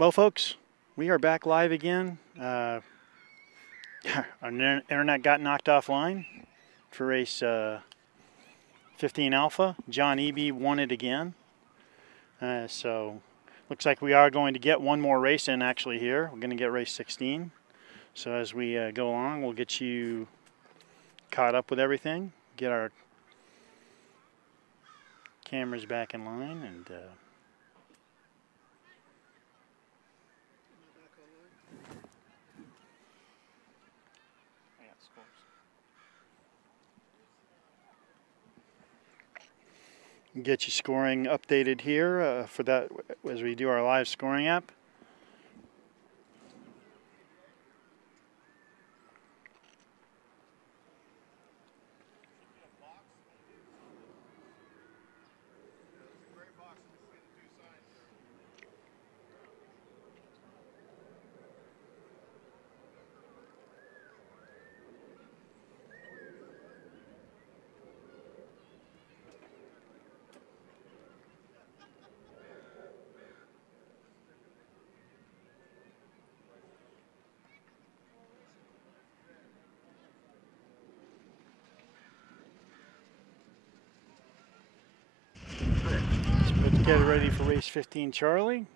Well, folks, we are back live again. Our internet got knocked offline for race 15 Alpha. John Eby won it again. So looks like we are going to get one more race in actually here. We're going to get race 16. So as we go along, we'll get you caught up with everything, get our cameras back in line, and get you scoring updated here for that as we do our live scoring app. Let's get it ready for race 15, Charlie.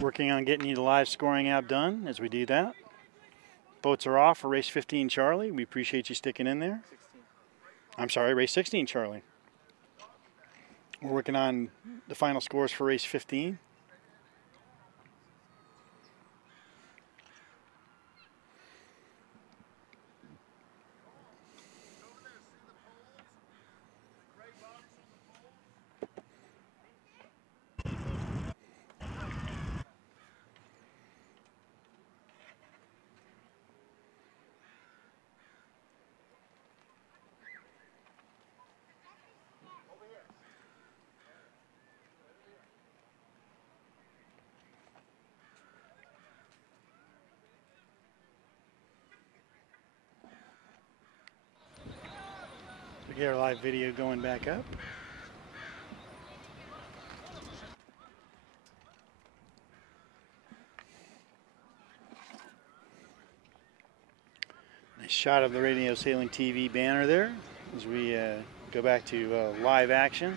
Working on getting you the live scoring app done as we do that. Boats are off for race 15, Charlie. We appreciate you sticking in there. 16. I'm sorry, race 16, Charlie. We're working on the final scores for race 15. We get our live video going back up. Nice shot of the Radio Sailing TV banner there as we go back to live action.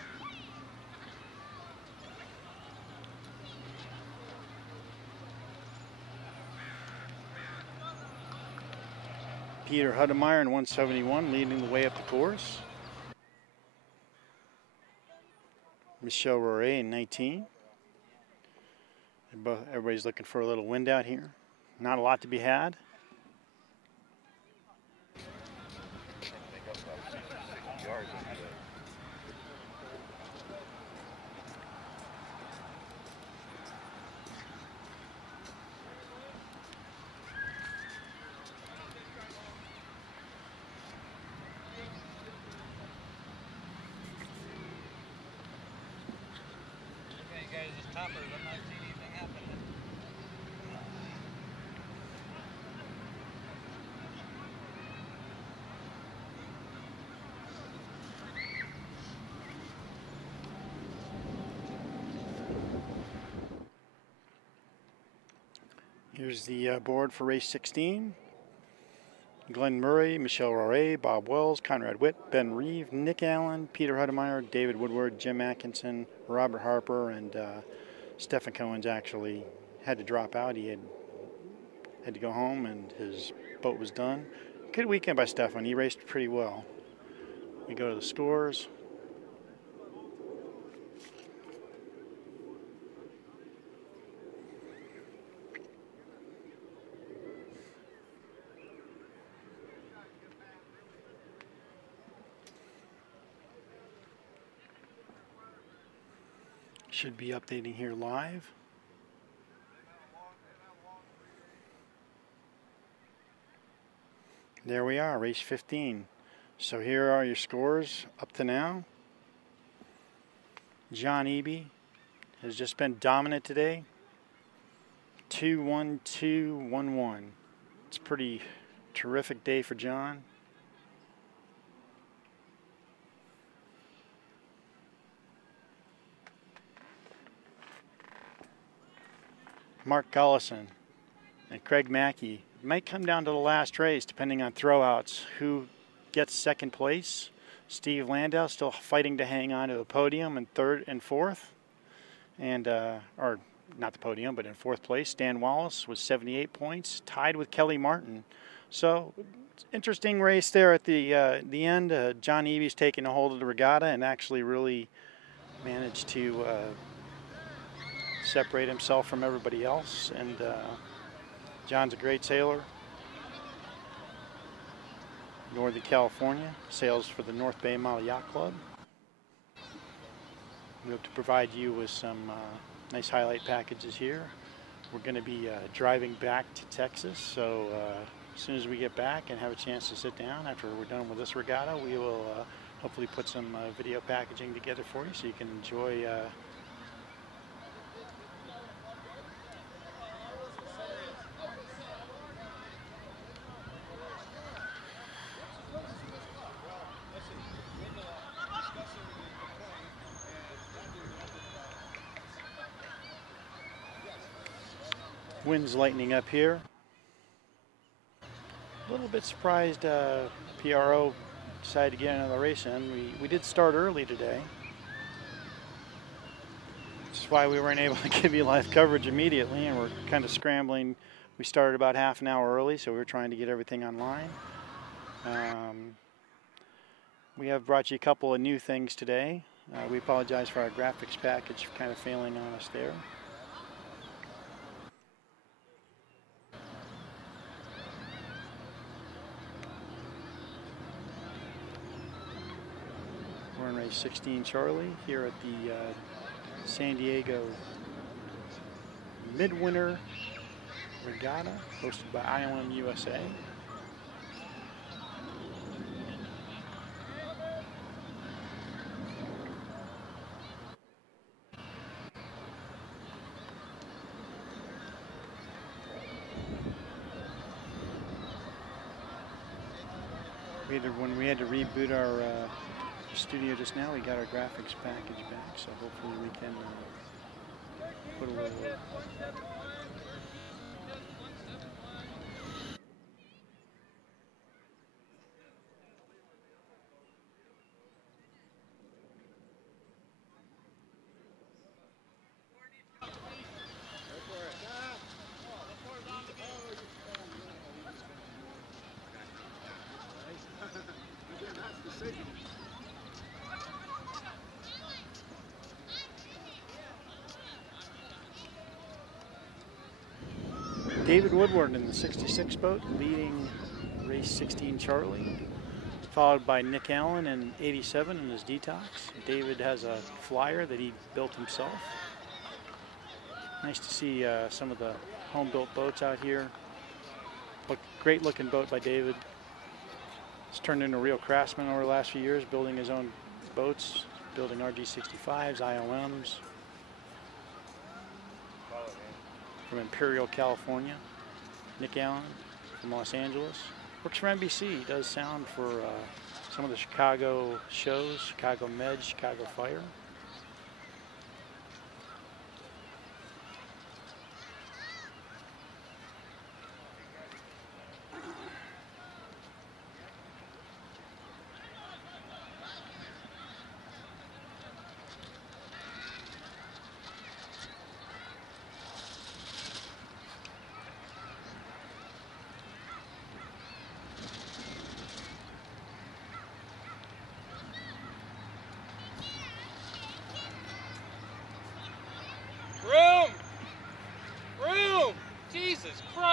Peter Hudemeyer in 171 leading the way up the course. Michelle Roret in 19. Everybody's looking for a little wind out here. Not a lot to be had. Here's the board for race 16. Glenn Murray, Michelle Roret, Bob Wells, Conrad Witt, Ben Reeve, Nick Allen, Peter Hudemeyer, David Woodward, Jim Atkinson, Robert Harper, and Stephen Cohen's actually had to drop out. He had to go home and his boat was done. Good weekend by Stefan. He raced pretty well. We go to the scores. Should be updating here live. There we are, race 15. So here are your scores up to now. John Eby has just been dominant today. 2-1-2-1-1. It's a pretty terrific day for John. Mark Gullison and Craig Mackey. It might come down to the last race, depending on throwouts, who gets second place. Steve Landau still fighting to hang on to the podium in third and fourth. And, or not the podium, but in fourth place. Dan Wallace with 78 points, tied with Kelly Martin. So, interesting race there at the end. John Eby's taking a hold of the regatta and actually really managed to separate himself from everybody else. And John's a great sailor. Northern California, sails for the North Bay Model Yacht Club. We hope to provide you with some nice highlight packages here. We're going to be driving back to Texas, so as soon as we get back and have a chance to sit down after we're done with this regatta, we will hopefully put some video packaging together for you so you can enjoy winds lightening up here. A little bit surprised PRO decided to get another race in. We did start early today. That's why we weren't able to give you live coverage immediately, and we're kind of scrambling. We started about half an hour early, so we were trying to get everything online. We have brought you a couple of new things today. We apologize for our graphics package kind of failing on us there. We're in race 16 Charlie here at the San Diego Midwinter Regatta, hosted by IOM USA. When we had to reboot our studio just now, we got our graphics package back, so hopefully we can put a little David Woodward in the 66 boat, leading race 16 Charlie, followed by Nick Allen in 87 in his Detox. David has a flyer that he built himself. Nice to see some of the home-built boats out here. Great looking boat by David. He's turned into a real craftsman over the last few years, building his own boats, building RG65s, IOMs. From Imperial, California. Nick Allen from Los Angeles. Works for NBC. He does sound for some of the Chicago shows, Chicago Med, Chicago Fire.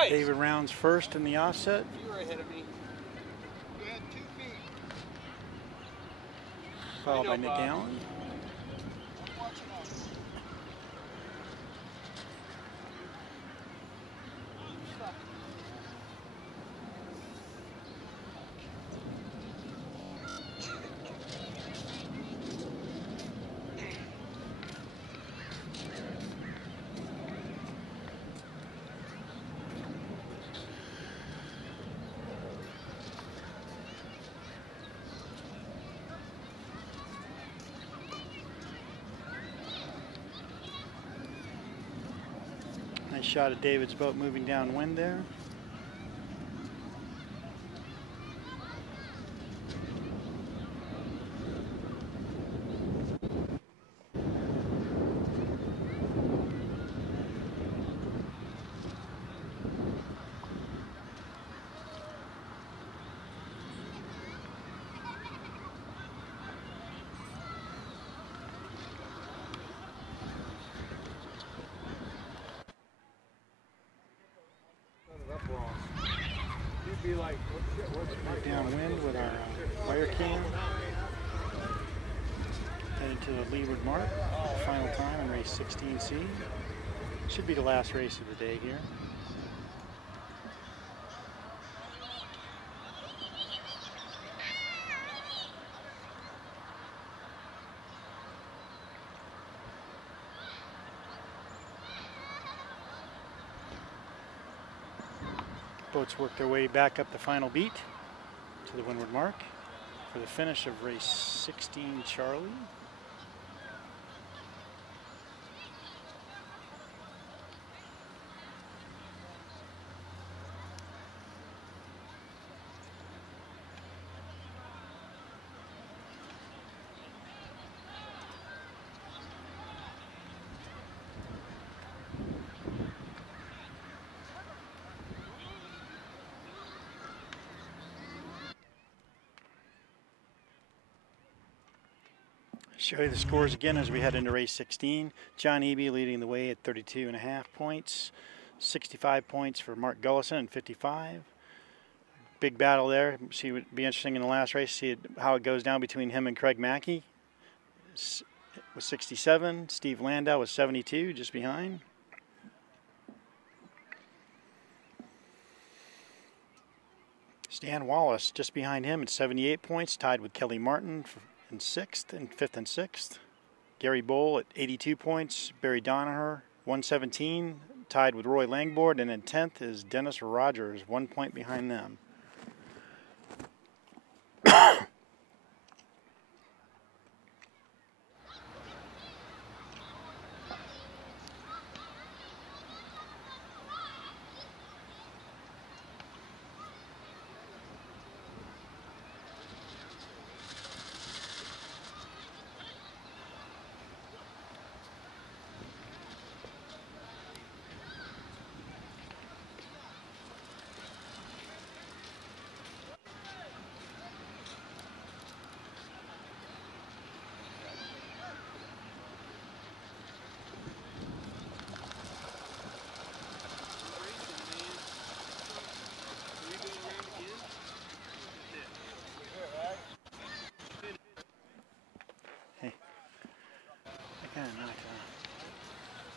David rounds first in the offset. You were ahead of me. You had 2 feet. Followed by Nick Allen. shot of David's boat moving downwind there. Be like, what's Downwind with our wire cam. Headed to the leeward mark. Final time in race 16C. Should be the last race of the day here. Boats work their way back up the final beat to the windward mark for the finish of race 16 Charlie. Show you the scores again as we head into race 16. John Eby leading the way at 32.5 points. 65 points for Mark Gullison and 55. Big battle there. See, it would be interesting in the last race, see how it goes down between him and Craig Mackey with 67. Steve Landau with 72, just behind. Stan Wallace just behind him at 78 points, tied with Kelly Martin in 6th and 5th and 6th. Gary Bowl at 82 points. Barry Donaher, 117, tied with Roy Langboard. And in 10th is Dennis Rogers, 1 point behind them.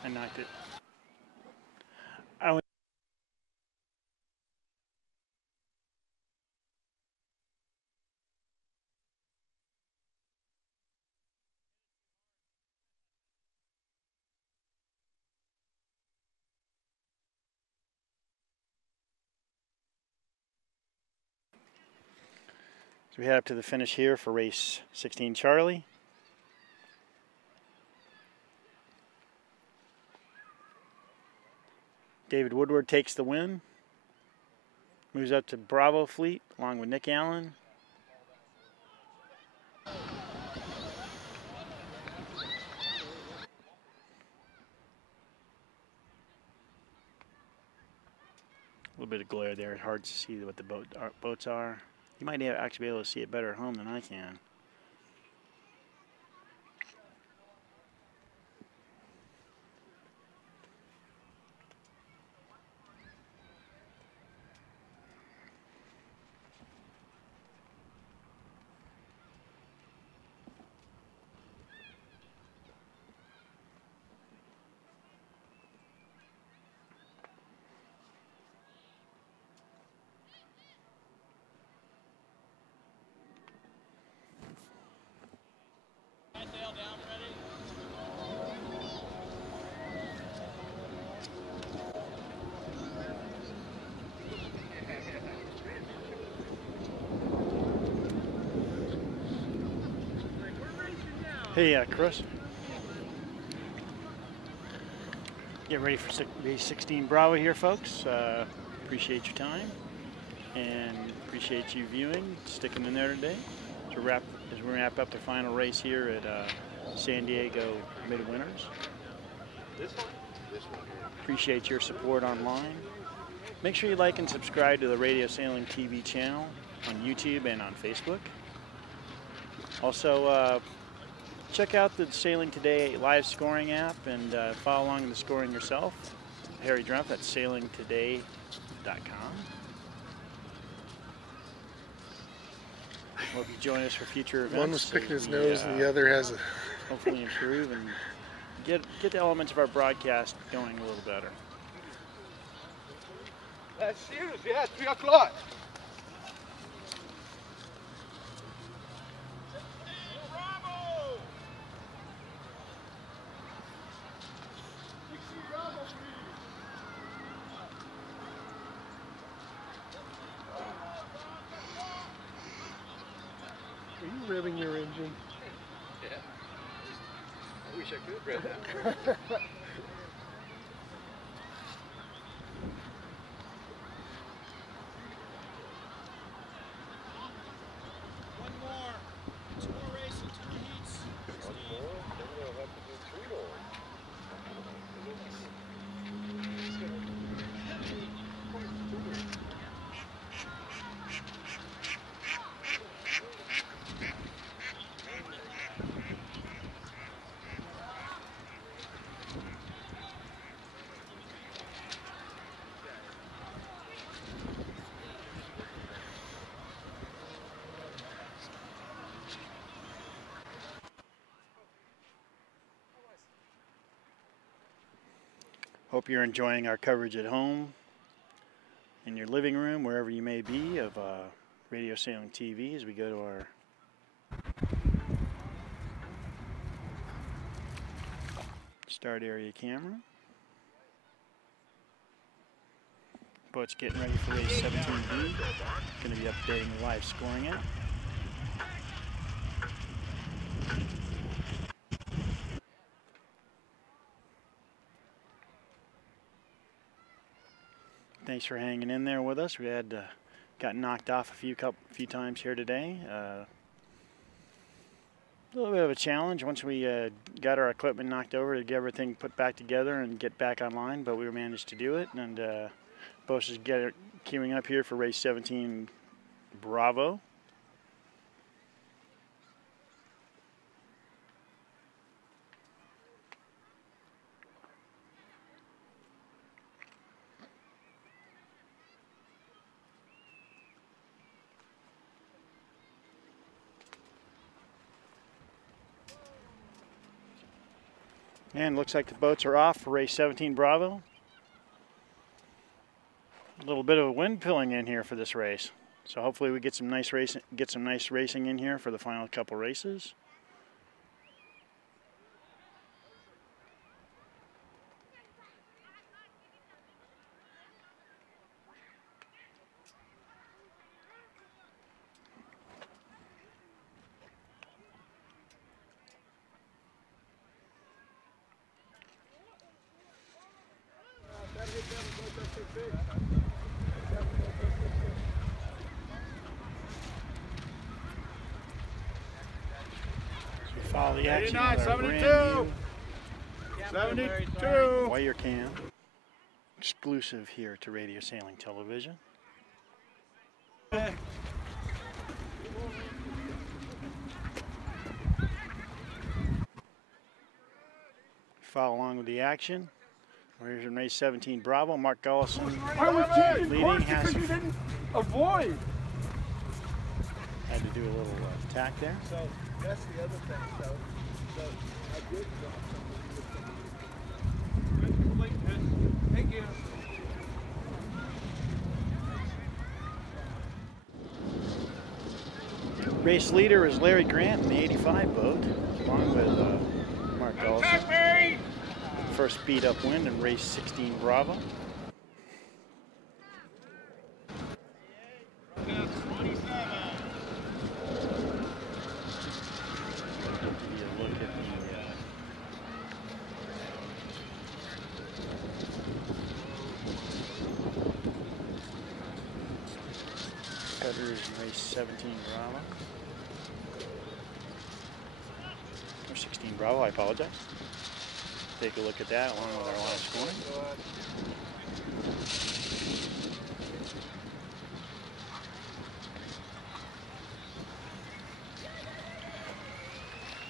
I knocked it. So we head up to the finish here for race 16 Charlie. David Woodward takes the win. Moves up to Bravo Fleet along with Nick Allen. A little bit of glare there. It's hard to see what the boats are. You might actually be able to see it better at home than I can. Hey, Chris. Get ready for race 16 Bravo here, folks. Appreciate your time and appreciate you viewing, sticking in there today as we wrap up the final race here at San Diego Midwinters. This one? This one here. Appreciate your support online. Make sure you like and subscribe to the Radio Sailing TV channel on YouTube and on Facebook. Also, check out the Sailing Today live scoring app and follow along in the scoring yourself. Harry Drumpf at sailingtoday.com. Hope you join us for future events. One was picking his nose and the other has a... hopefully improve and get the elements of our broadcast going a little better. That's serious, yeah, 3 o'clock. Are you revving your engine? Yeah. I wish I could rev that. Hope you're enjoying our coverage at home, in your living room, wherever you may be, of Radio Sailing TV as we go to our start area camera. Boat's getting ready for race 17B. Going to be updating the live scoring app. Thanks for hanging in there with us. We had got knocked off a few times here today. A little bit of a challenge once we got our equipment knocked over to get everything put back together and get back online, but we managed to do it. And boats is queuing up here for race 17 Bravo. And looks like the boats are off for race 17 Bravo. A little bit of a wind pulling in here for this race. So hopefully we get some nice racing in here for the final couple races. Follow the action. 89, 72. 72. Wire cam. Exclusive here to Radio Sailing Television. Follow along with the action. We're in race 17 Bravo. Mark Gullison leading. Has You didn't avoid. had to do a little tack there. So that's the other thing. So I did Thank you. Race leader is Larry Grant in the 85 boat, along with Mark Gullison. First speed upwind in race 16 Bravo. Headers in race 17 Bravo. Or 16 Bravo, I apologize. Take a look at that along with our line scoring.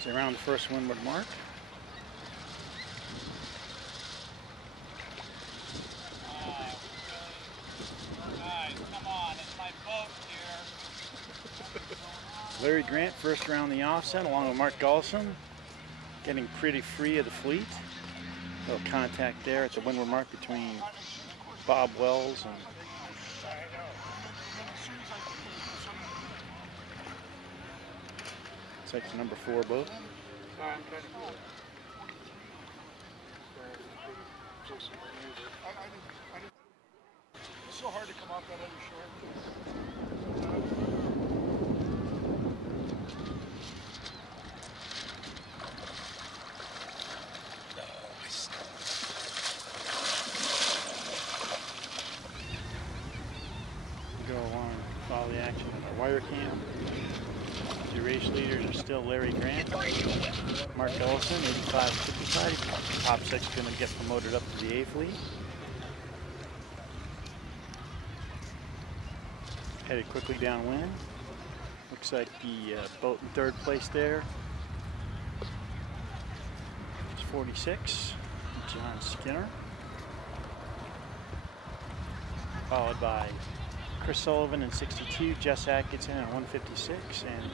So around the first windward mark. Larry Grant first around the offset along with Mark Gullison, getting pretty free of the fleet. A little contact there at the windward mark between Bob Wells and it's like the number 4 boat. It's so hard to come off that other shore. Go along and follow the action with our wire cam. The race leaders are still Larry Grant, Mark Gullison, 85-55. Top 6 going to get promoted up to the A fleet. Headed quickly downwind. Looks like the boat in 3rd place there is 46, John Skinner. Followed by Chris Sullivan in 62, Jess Atkinson in 156, and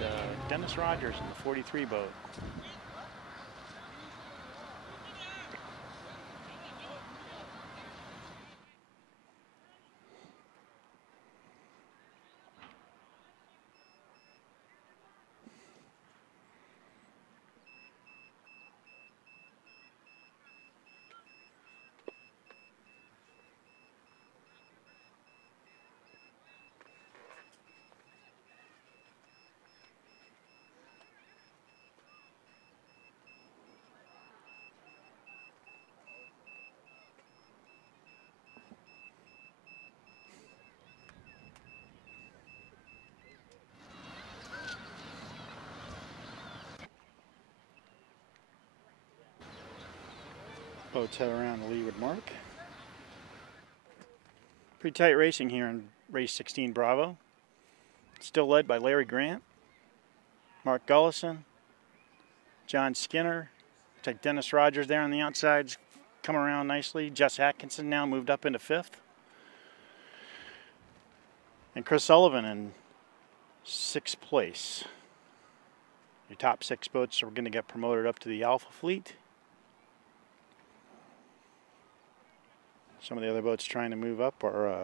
Dennis Rogers in the 43 boat. Boats head around the leeward mark. Pretty tight racing here in race 16 Bravo. Still led by Larry Grant, Mark Gullison, John Skinner. Looks like Dennis Rogers there on the outside's come around nicely. Jess Atkinson now moved up into 5th. And Chris Sullivan in 6th place. Your top 6 boats are going to get promoted up to the Alpha fleet. Some of the other boats trying to move up are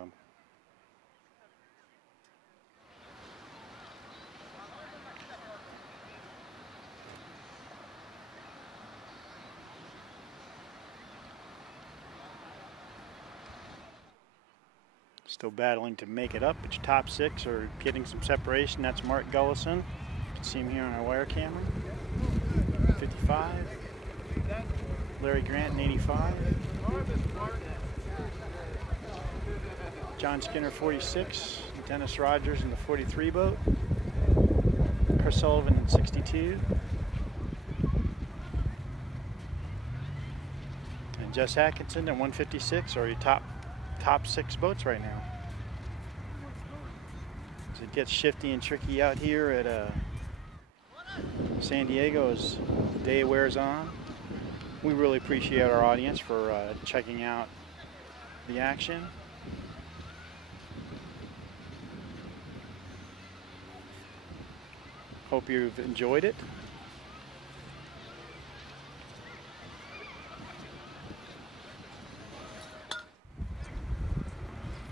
still battling to make it up, but your top 6 are getting some separation. That's Mark Gullison. You can see him here on our wire camera. 55. Larry Grant in 85. John Skinner 46, Dennis Rogers in the 43 boat, Chris Sullivan in 62, and Jess Atkinson in 156 are your top 6 boats right now. As it gets shifty and tricky out here at San Diego as the day wears on. We really appreciate our audience for checking out the action. Hope you've enjoyed it.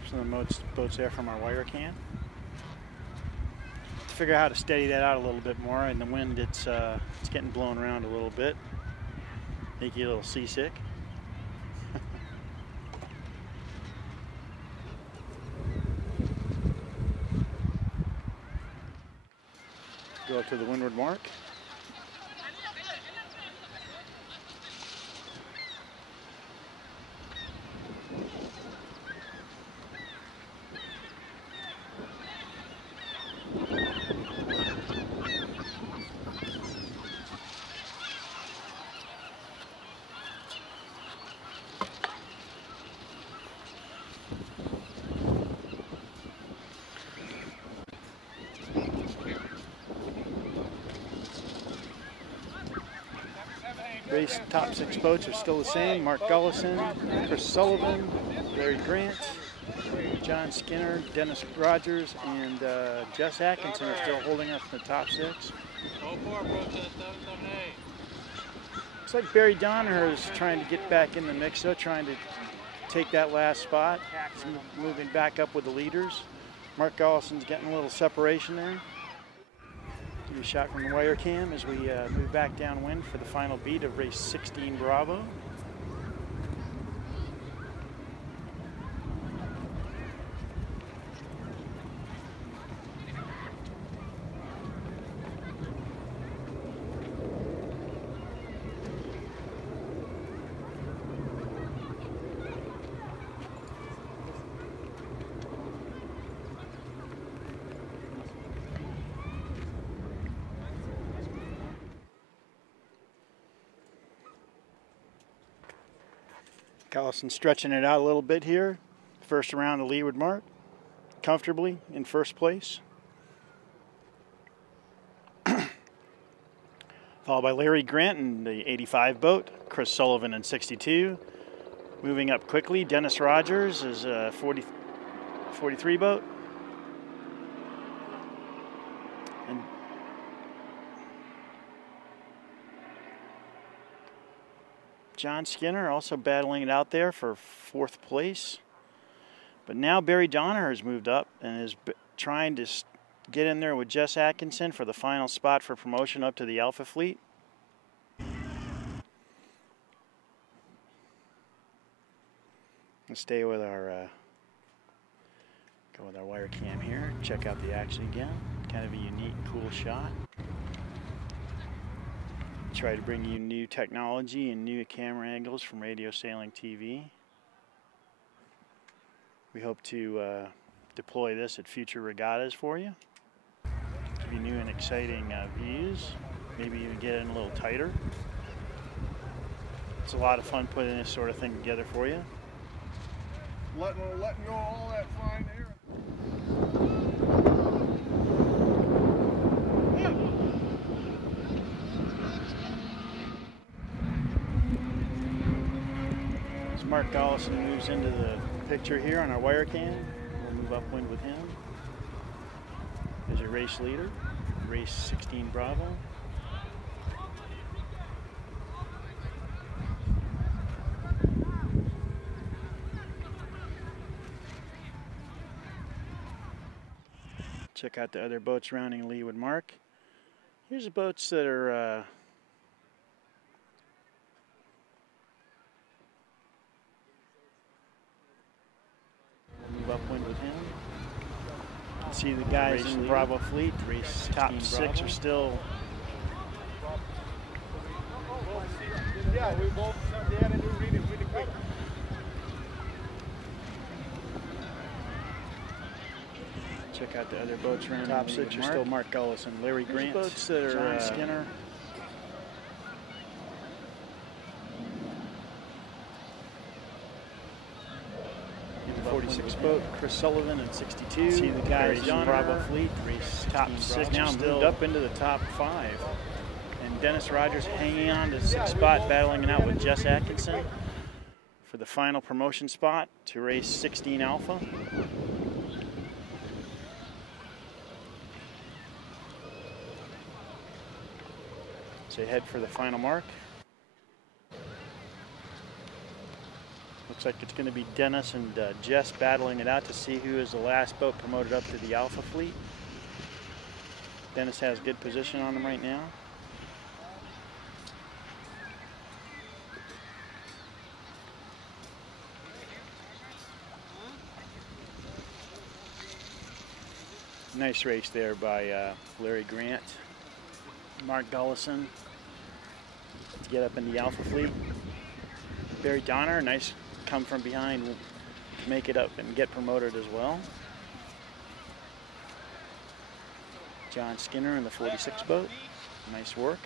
Some of the boats there from our wire can. To figure out how to steady that out a little bit more. In the wind, it's getting blown around a little bit. Make you a little seasick. Go up to the windward mark. Race top 6 boats are still the same. Mark Gullison, Chris Sullivan, Larry Grant, John Skinner, Dennis Rogers, and Jess Atkinson are still holding up in the top 6. Looks like Barry Donaher is trying to get back in the mix, though, trying to take that last spot. He's moving back up with the leaders. Mark Gollison's getting a little separation there. Give you a shot from the wire cam as we move back downwind for the final beat of race 16 Bravo. Collison stretching it out a little bit here. First around to leeward mark, comfortably in first place. Followed by Larry Grant in the 85 boat, Chris Sullivan in 62. Moving up quickly, Dennis Rogers is a 43 boat. And John Skinner also battling it out there for 4th place. But now Barry Donaher has moved up and is trying to get in there with Jess Atkinson for the final spot for promotion up to the Alpha Fleet. Let's stay with our go with our wire cam here. Check out the action again. Kind of a unique, cool shot. Try to bring you new technology and new camera angles from Radio Sailing TV. We hope to deploy this at future regattas for you. Give you new and exciting views. Maybe even get in a little tighter. It's a lot of fun putting this sort of thing together for you. Letting go all that fine air. Mark Gollison moves into the picture here on our wire cam. We'll move upwind with him. There's your race leader, race 16 Bravo. Check out the other boats surrounding leeward mark. Here's the boats that are move upwind with him. See the guys in the Bravo fleet. Race top 6 are still. Yeah, we both had to do really quick. Check out the other boats around. Top 6 are still Mark Gullison, Larry Grant, boats that are John Skinner. In the 46 boat, Chris Sullivan in 62. See the guys in the Bravo fleet. Race top 6 now moved up into the top 5. And Dennis Rogers hanging on to 6th spot, battling it out with Jess Atkinson for the final promotion spot to race 16 Alpha. So head for the final mark. Looks like it's going to be Dennis and Jess battling it out to see who is the last boat promoted up to the Alpha fleet. Dennis has good position on them right now. Nice race there by Larry Grant. Mark Gullison to get up in the Alpha fleet. Barry Donaher, nice come from behind to make it up and get promoted as well. John Skinner in the 46 boat. Nice work.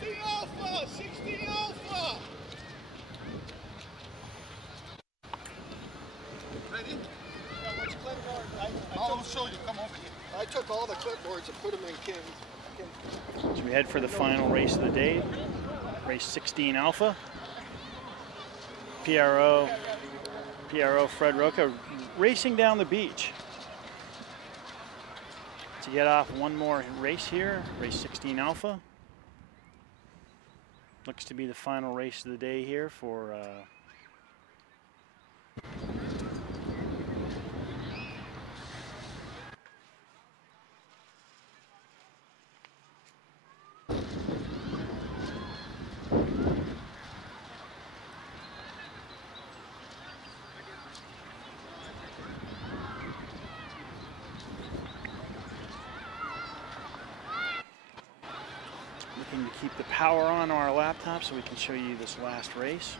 16 Alpha! 16 Alpha! Ready? Yeah, what's clipboard? I'll show you. Come over here. I took all the clipboards and put them in Kim's. So we head for the final race of the day, race 16 Alpha. PRO Fred Roca racing down the beach to get off one more race here, race 16 Alpha. Looks to be the final race of the day here for looking to keep the power on our laptop so we can show you this last race.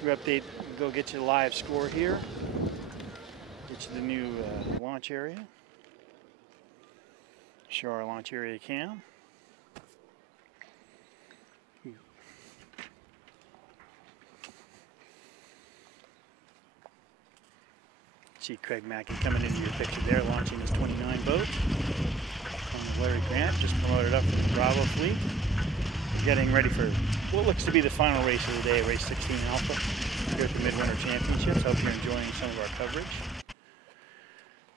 We update, go get you the live score here. Get you the new launch area. Show our launch area cam. See Craig Mackey coming into your picture there, launching his 29 boat. Larry Grant just promoted up from the Bravo fleet. Getting ready for what looks to be the final race of the day, race 16 Alpha, here at the Midwinter Championships. Hope you're enjoying some of our coverage.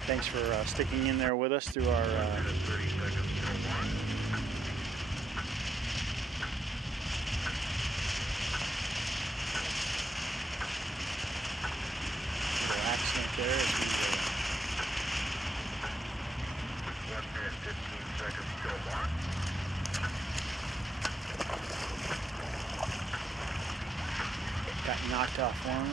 Thanks for sticking in there with us through our little accident there as we 15 seconds till launch. got knocked off one.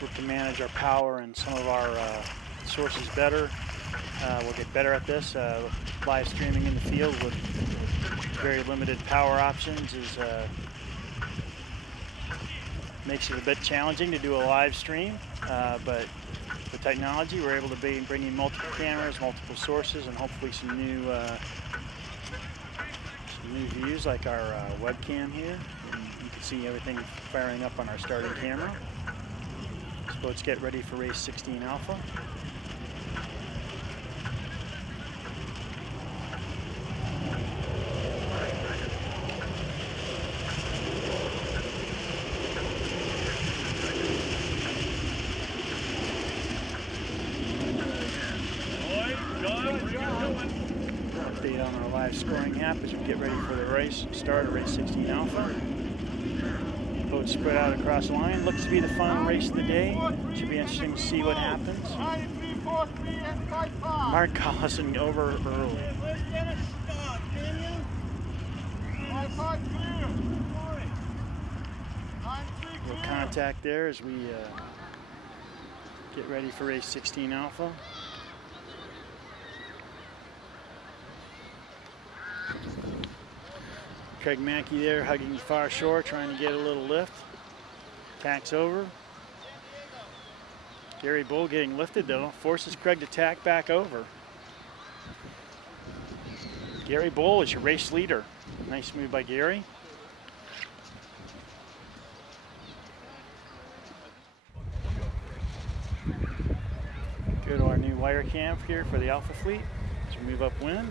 Look to manage our power and some of our sources better. We'll get better at this. Live streaming in the field with very limited power options is makes it a bit challenging to do a live stream, but with technology we're able to bring in multiple cameras, multiple sources, and hopefully some new views like our webcam here. And you can see everything firing up on our starting camera. So let's get ready for race 16 Alpha. Update on our live scoring app as we get ready for the race, start of race 16 Alpha. Boats spread out across the line. Looks to be the final race of the day. Should be interesting to see what happens. Mark Collison over early. Little contact there as we get ready for race 16 Alpha. Craig Mackey there hugging the far shore, trying to get a little lift. Tacks over. Gary Bull getting lifted though, forces Craig to tack back over. Gary Bull is your race leader. Nice move by Gary. Go to our new wire cam here for the Alpha fleet as we move upwind.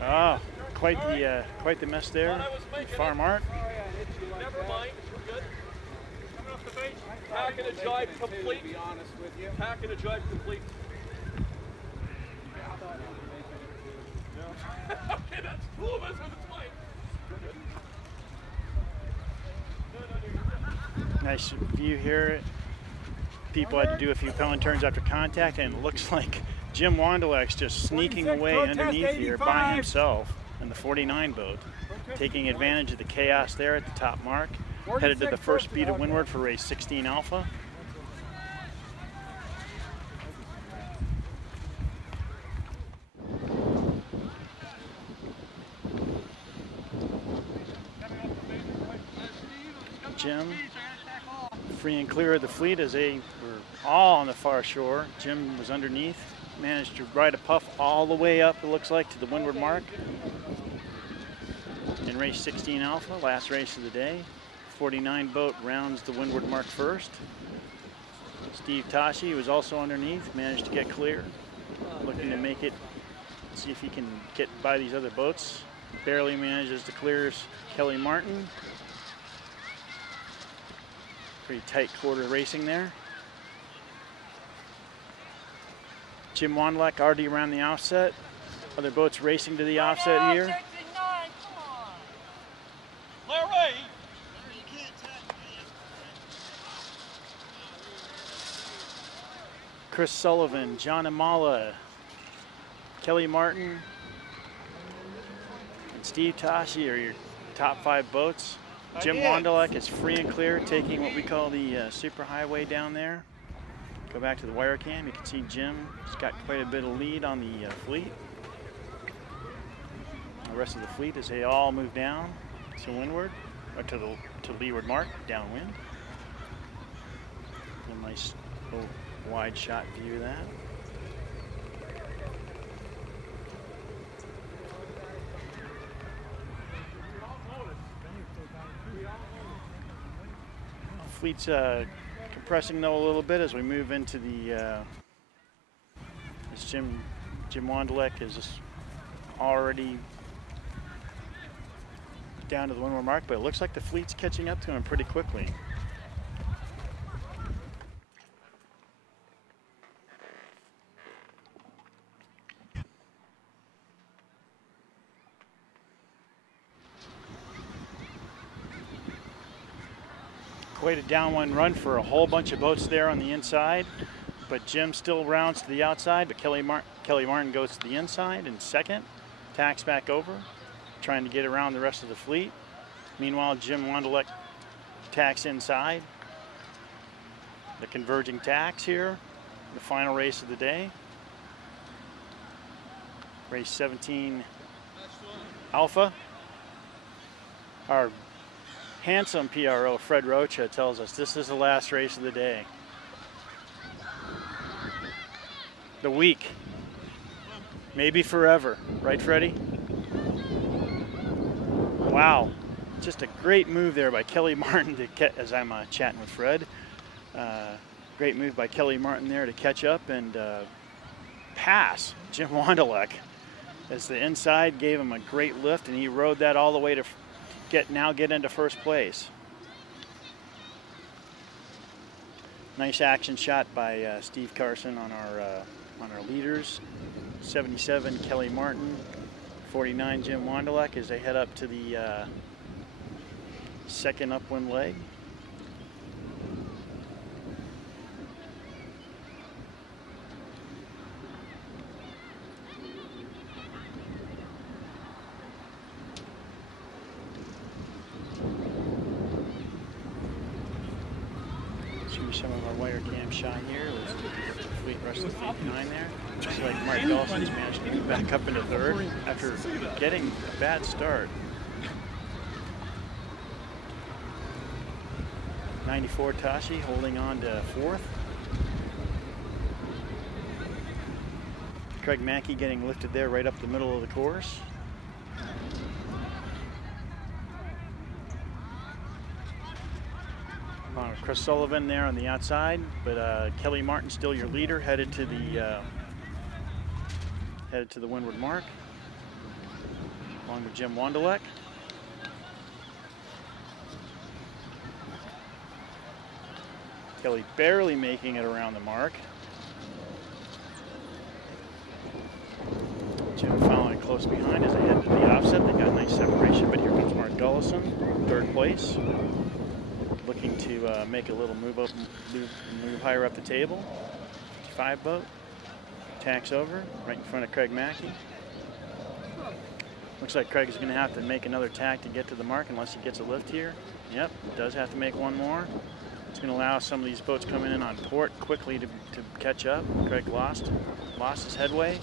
Ah, quite the mess there. Far mark. Never mind, we're good. Pack and a jibe complete. To be honest with you. Pack and a jibe complete. Okay, that's 2 of us, and it's fine. Nice view here. People had to do a few pellet turns after contact, and it looks like Jim Wondolek's just sneaking away underneath here by himself in the 49 boat, taking advantage of the chaos there at the top mark. Headed to the first beat of windward for race 16 Alpha. Jim free and clear of the fleet as they were all on the far shore. Jim was underneath, managed to ride a puff all the way up, it looks like, to the windward mark in race 16 Alpha, last race of the day. 49 boat rounds the windward mark first. Steve Tashi, who was also underneath, managed to get clear, looking to make it, see if he can get by these other boats. Barely manages to clear Kelly Martin. Pretty tight quarter racing there. Jim Wondolek already around the offset. Other boats racing to the offset here. Chris Sullivan, John Amala, Kelly Martin, and Steve Tashi are your top 5 boats. Jim Wondolek is free and clear, taking what we call the superhighway down there. Go back to the wire cam, you can see Jim has got quite a bit of lead on the fleet. The rest of the fleet as they all move down to windward, or to leeward mark, downwind. A nice little wide shot view of that. Fleet's compressing though a little bit as we move into the as Jim Wondolek is already down to the windward mark, but it looks like the fleet's catching up to him pretty quickly. Quite a downwind run for a whole bunch of boats there on the inside, but Jim still rounds to the outside, but Kelly Martin goes to the inside in second, tacks back over, trying to get around the rest of the fleet. Meanwhile, Jim Wondolek tacks inside. The converging tacks here, the final race of the day. Race 17 Alpha. Our handsome PRO, Fred Rocha, tells us this is the last race of the day. The week. Maybe forever. Right, Freddie? Wow. Just a great move there by Kelly Martin to get, as I'm chatting with Fred. Great move by Kelly Martin there to catch up and pass Jim Wondolek, as the inside gave him a great lift, and he rode that all the way to get into first place. Nice action shot by Steve Carson on our leaders. 77 Kelly Martin, 49 Jim Wondolek as they head up to the second upwind leg. Some of our wire cam shot here with the fleet, rest of the fleet behind there. Looks like Mark Dawson's managed to move back up into third after getting a bad start. 94 Tashi holding on to fourth. Craig Mackey getting lifted there right up the middle of the course. Chris Sullivan there on the outside, but Kelly Martin still your leader, headed to the windward mark, along with Jim Wondolek. Kelly barely making it around the mark. Jim following close behind as they head to the offset. They got a nice separation, but here comes Mark Gullison, third place. looking to make a little move higher up the table. 5 boat. Tacks over right in front of Craig Mackey. Looks like Craig is going to have to make another tack to get to the mark unless he gets a lift here. Yep, does have to make one more. It's going to allow some of these boats coming in on port quickly to catch up. Craig lost his headway.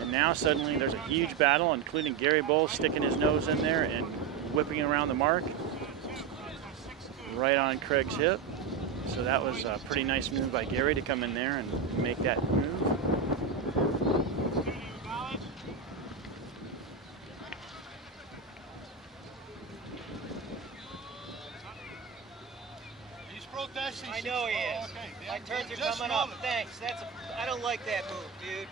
And now suddenly there's a huge battle, including Gary Bull sticking his nose in there and whipping around the mark right on Craig's hip. So that was a pretty nice move by Gary to come in there and make that move. I know he is. Okay, my turns are coming up. Thanks. I don't like that move, dude.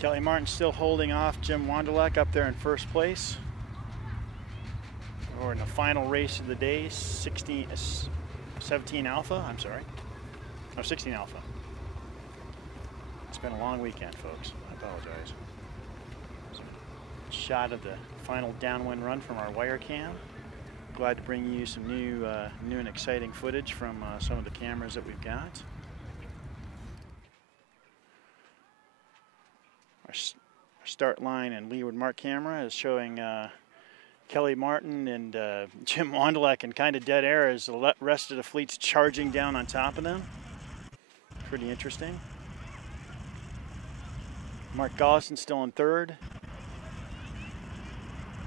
Kelly Martin still holding off Jim Wanderlek up there in first place. We're in the final race of the day, 17 Alpha, I'm sorry. No, 16 Alpha. It's been a long weekend, folks. I apologize. Shot of the final downwind run from our wire cam. Glad to bring you some new and exciting footage from some of the cameras that we've got. Our start line and leeward mark camera is showing Kelly Martin and Jim Wanderlek in kind of dead air as the rest of the fleet's charging down on top of them. Pretty interesting. Mark Gollison still in third.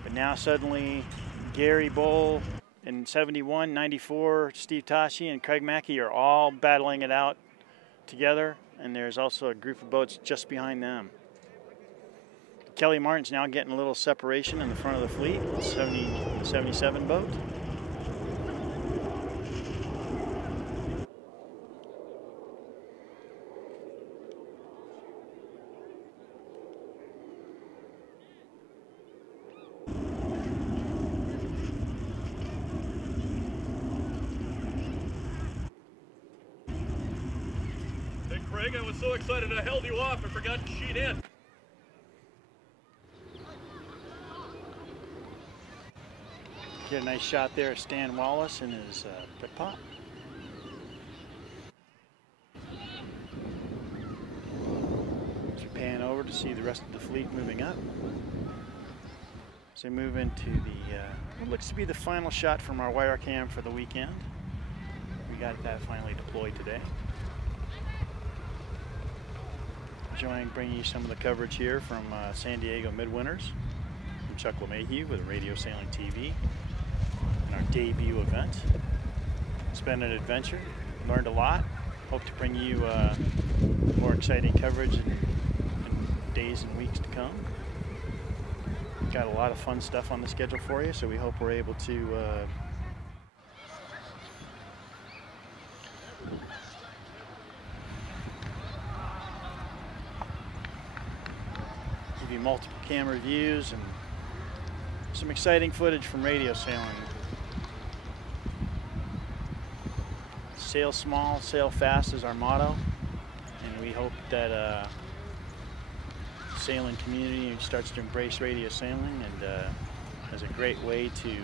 But now suddenly Gary Bull in 71, 94, Steve Tashi and Craig Mackey are all battling it out together. And there's also a group of boats just behind them. Kelly Martin's now getting a little separation in the front of the fleet, the 77 boat. Hey Craig, I was so excited I held you off, I forgot to sheet in. Get a nice shot there of Stan Wallace in his pit pot. As we pan over to see the rest of the fleet moving up. As they move into the, what looks to be the final shot from our wire cam for the weekend. We got that finally deployed today. Enjoying bringing you some of the coverage here from San Diego Midwinters. I'm Chuck LeMahieu with Radio Sailing TV. Our debut event. It's been an adventure, learned a lot. Hope to bring you more exciting coverage in days and weeks to come. Got a lot of fun stuff on the schedule for you, so we hope we're able to give you multiple camera views and some exciting footage from radio sailing. Sail small, sail fast is our motto, and we hope that the sailing community starts to embrace radio sailing and as a great way to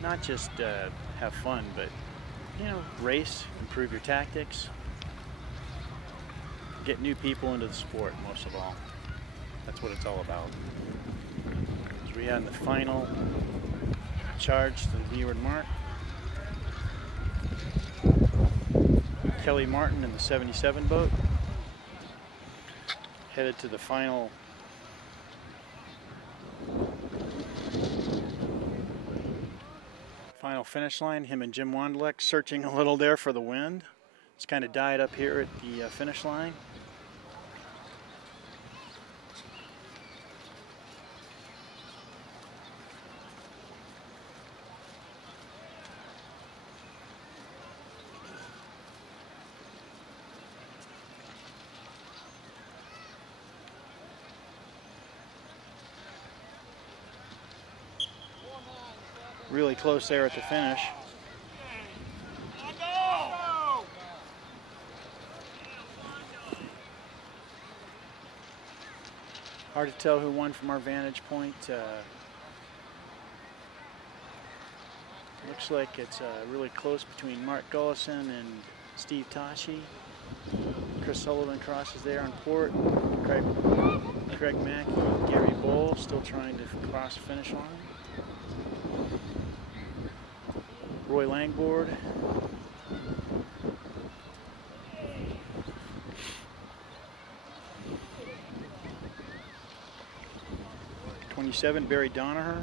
not just have fun, but race, improve your tactics, get new people into the sport most of all. That's what it's all about. As we had the final charge to the leeward mark. Kelly Martin in the 77 boat, headed to the final finish line. Him and Jim Wanderlek searching a little there for the wind. It's kind of died up here at the finish line. Really close there at the finish. Hard to tell who won from our vantage point. Looks like it's really close between Mark Gullison and Steve Tashi. Chris Sullivan crosses there on port. Craig Mackey, Gary Bowl still trying to cross the finish line. Roy Langboard. '27, Barry Donaher.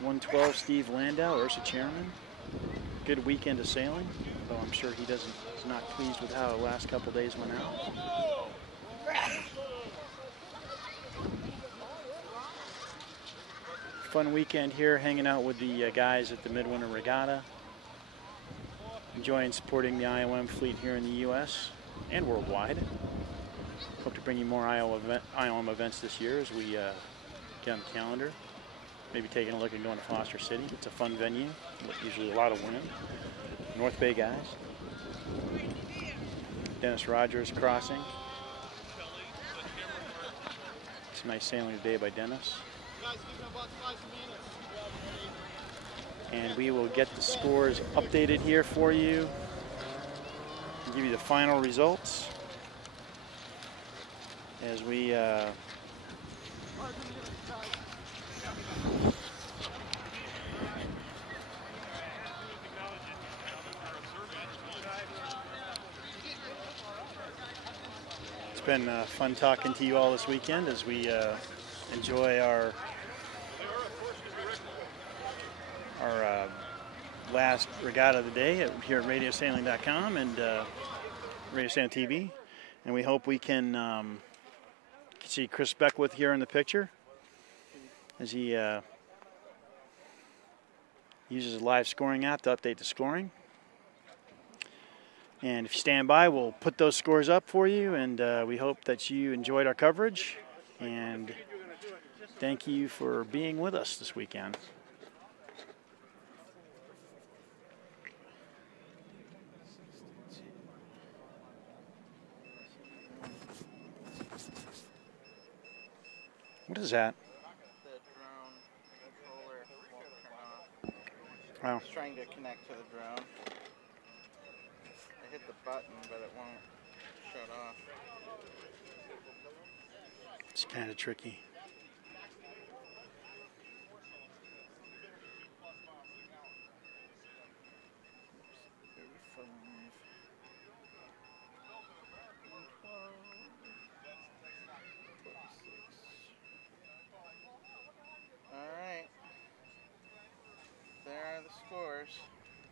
112, Steve Landau, Ursa Chairman. Good weekend of sailing, though I'm sure he is not pleased with how the last couple days went out. Fun weekend here, hanging out with the guys at the Midwinter Regatta. Enjoying supporting the IOM fleet here in the U.S. and worldwide. Hope to bring you more IOM events this year as we get on the calendar. Maybe taking a look at going to Foster City. It's a fun venue, usually a lot of wind. North Bay guys. Dennis Rogers crossing. Some nice sailing today by Dennis. And we will get the scores updated here for you and give you the final results as we it's been fun talking to you all this weekend as we enjoy our last regatta of the day here at radiosailing.com and Radio Sailing TV. And we hope we can see Chris Beckwith here in the picture as he uses a live scoring app to update the scoring. And if you stand by, we'll put those scores up for you, and we hope that you enjoyed our coverage. And thank you for being with us this weekend. What is that? The drone controller won't turn off. Wow. I was trying to connect to the drone. I hit the button, but it won't shut off. It's kind of tricky. Alright. There are the scores.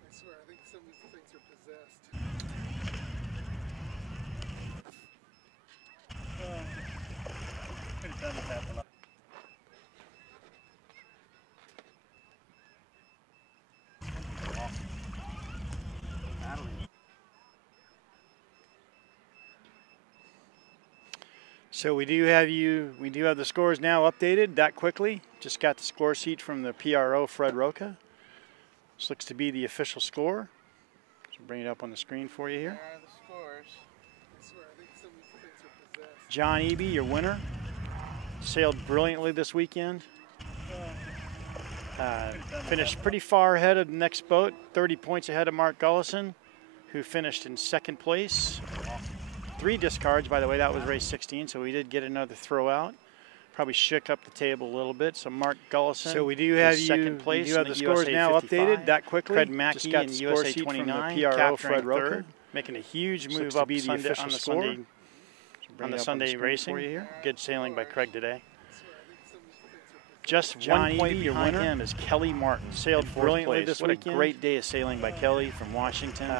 I swear, I think some of these things are possessed. Could have done with that one. So we do have the scores now updated that quickly. Just got the score sheet from the PRO, Fred Roca. This looks to be the official score. So bring it up on the screen for you here. There are the scores. I swear, I think some of these things are possessed. John Eby, your winner. Sailed brilliantly this weekend. Finished pretty far ahead of the next boat, 30 points ahead of Mark Gullison, who finished in second place. 3 discards, by the way. That was race 16, so we did get another throw out. Probably shook up the table a little bit. So Mark Gullison. So we do have second place. We do have the scores now updated that quickly. Fred Mackey just got the USA 29 from the PRO, Fred Roca, making a huge move up the official score on the Sunday racing. For you here. Good sailing by Craig today. Just John 1 point behind him is Kelly Martin. Sailed brilliantly this weekend. What a great day of sailing by Kelly from Washington.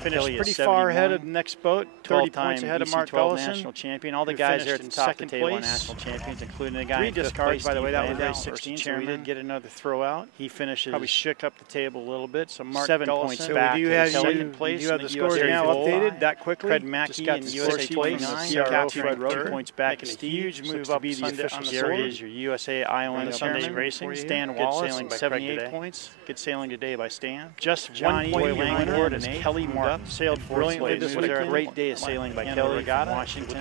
Finished pretty far ahead of the next boat. 30 points ahead of Mark Gullison, national champion. All the guys there at the top of the table, national champions, including the guy 3 discards. By the way, that was race 16. So we did get another throw out. He finishes probably shook up the table a little bit. So Mark 7 points back. We do have second place. You have the scores now updated that quickly. Fred Mackey and USA 29. PRO Fred Roca 2 points back. Making a huge move up the official series. Your USA IOM on the Sunday racing. Stan Wallace, 78 points. Good sailing today by Stan. Just Johnny Langford and Kelly Martin sailed brilliantly this weekend. What a great day of sailing by Kelly. Regatta, Washington.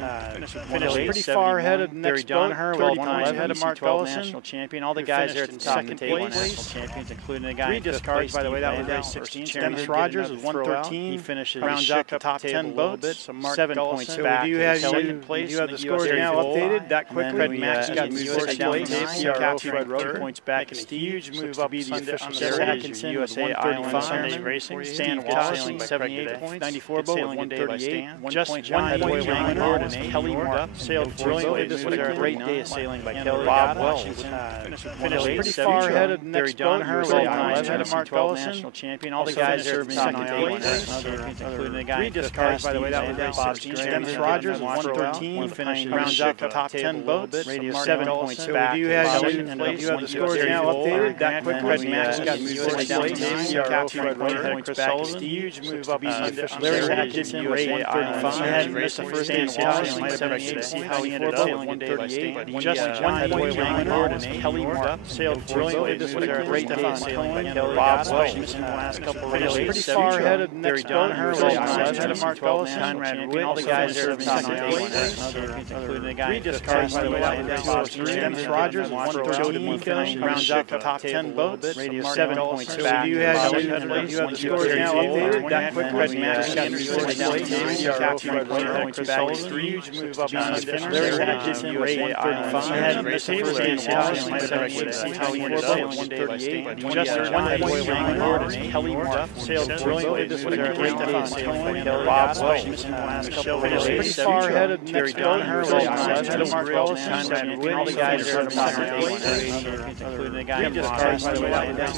Finished pretty far ahead of the next boat. 30 points ahead of Mark Ellison. National champion. All the guys there at the top of the table, national champions, including the guy. 3 discards, by the way. That was race 16. Dennis Rogers was 113. He finishes rounds out the top 10 boats. 7 points back. Do you have the scores now updated that quickly? Fred Max got the USA down Fred Rowe, 2 points back. A huge move up the official series. USA 135 racing. Stan Wallace, 78 points. 94 boat, 138. Just Johnny Langford and Kelly Martin sailed brilliantly this weekend. A great day of sailing by Kelly. Bob Wells finished pretty far ahead of the next boat. Ahead of Mark Ellison. National champion. All the guys there at the top of the table, including the guy. 3 discards, by the way. That was race 16. Dennis Rogers, 113. Finished rounds out the top 10 boats. 7 points back. Do you have the scores now updated that quickly? Fred Max got the USA down Fred Rowe, points back. Huge move up the official series. USA 135. He had missed the first day of sailing. 78. See how he ended up sailing 138. Just Johnny Langford and Kelly Martin sailed brilliantly this weekend. A great day of sailing by Kelly. Bob Wells in the last couple of races. Pretty far ahead of the next boat. Ahead of Mark Ellison. All the guys there at the top of the table, including the guy. 3 discards, by the way. Dennis Rogers, 113. Finished rounds out the top 10 boats. 7 points back. Do you have the scores now updated that quickly? Fred Max got the USA down points back. Huge move up on the finish. Larry Atkinson, USA 135. He had missed the first day of sailing. 78. See how he ended up sailing 138. Just Johnny Langford and Kelly Martin sailed brilliantly this weekend. A great day of sailing. Bob Wells in the last couple of races. Pretty far ahead of the next boat. Ahead of Mark Ellison. All the guys there at the top of the table, including the guy. 3 discards, by the way. Dennis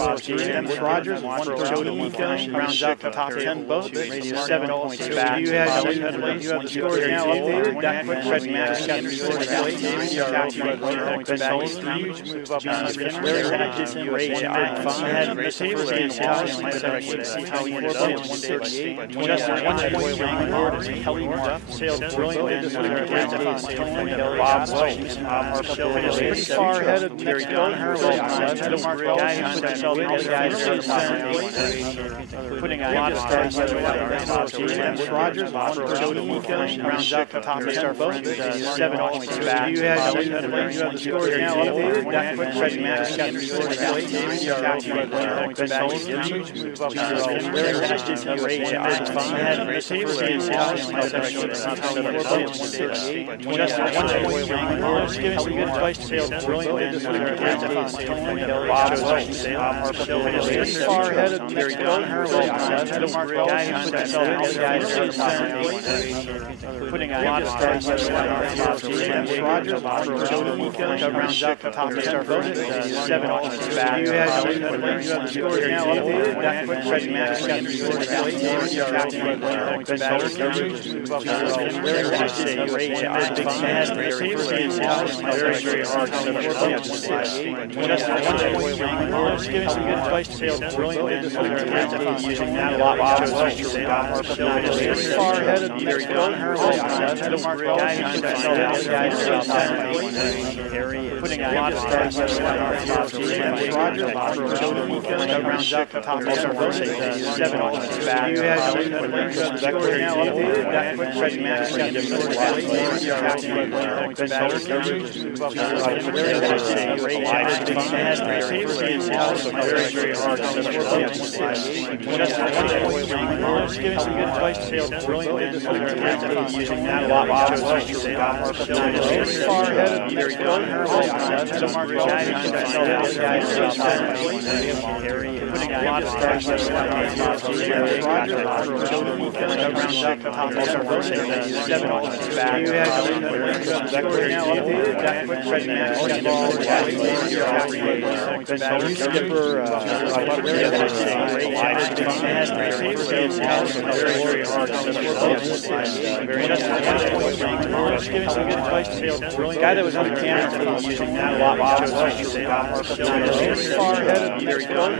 Rogers, 113. Finished rounds out the top 10 boats. 7 points back. Do you have the scores now updated that quickly? Fred Max got the USA points back. Huge move up on the finish. Larry Atkinson, USA 135. He had missed the first day of sailing. 78. See how he ended up sailing 138. Just Johnny Langford and Kelly Martin sailed brilliantly this weekend. A great day of sailing. Bob Wells pretty far ahead of the next boat. Ahead of Mark Ellison. All the guys there at the top of the table, putting a lot of stars by the way. Dennis Rogers, 113. Finished rounds out the top 10 boats. 7 points back. Do you have the scores now updated that quickly? Fred Max got the USA points back. Huge move up on the finish. Larry Atkinson, USA 135. He had missed the first day of sailing. 78. Just Johnny Langford giving some good advice to sail brilliantly this weekend. Bob Wells pretty far ahead of the next boat. Ahead of Mark Ellison. All the guys there at the top of the table, putting a lot of stars by the way. Dennis Rogers, 113. Finished rounds out the top 10 boats. 7 points back. Do you have the scores now updated that quickly? Fred Max got the USA points back. Huge move up on the finish. Larry Atkinson, USA 135. Very hard. Just Langford giving some good advice to sail brilliantly this weekend. Using that a lot. Bob Wells far ahead of the next boat. Ahead of Mark Ellison. Putting a lot of stars by the way. Dennis Rogers, rounds out the top 10 boats. 7 points back. Do you have the scores now updated that quickly? Fred Max got the USA points back. Huge move up on the finish. Larry Atkinson, very hard. Just giving some good advice to sail brilliantly this weekend. Using that a lot. Bob Wells far ahead of the next boat. Ahead of Mark Ellison. Putting a lot of stars by the way. Dennis Rogers, rounds out the top 10 boats. 7 points back. Do you have the scores now updated that quickly? Fred Max got the skipper. Giving some good advice to sail. Guy that was on the camera using that a lot. Far ahead of the very good.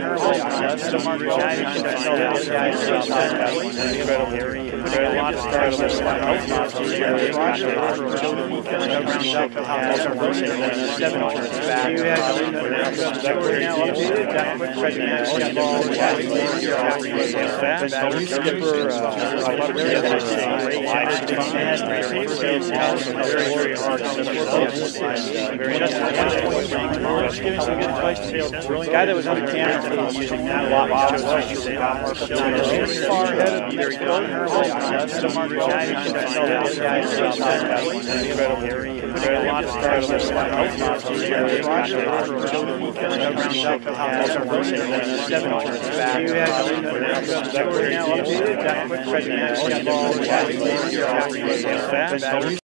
Guy that was on the camera using that a lot far ahead of you. Very good.